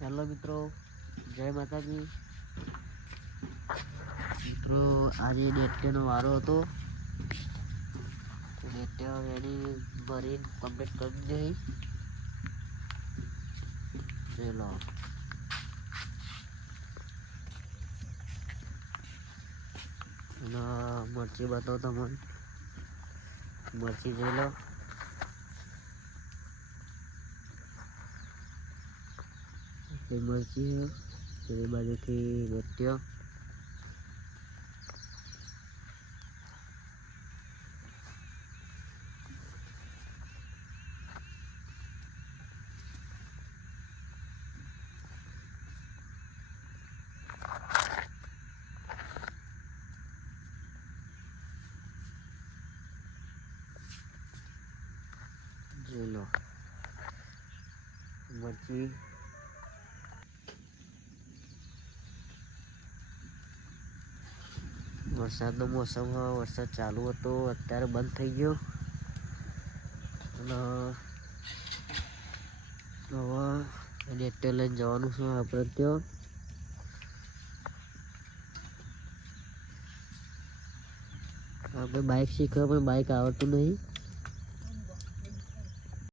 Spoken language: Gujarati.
હેલો મિત્રો, જય માતાજી. મિત્રો, આજે ડેટનો વારો હતો. ડેટ એની ભરી કમ્પ્લીટ કરી દઈ ચલો મરચી બતાવો તમને. મરચી જોઈ લો. એ મરચી છે એ બાજુથી નૃત્ય જોઈ લો વરસાદનો મોસમ વરસાદ ચાલુ હતો, અત્યારે બંધ થઈ ગયો. અને હવે ડેક્ટર લઈને જવાનું છે આપણે ત્યાં. આપણે બાઇક શીખવા, પણ બાઇક આવડતું નહીં.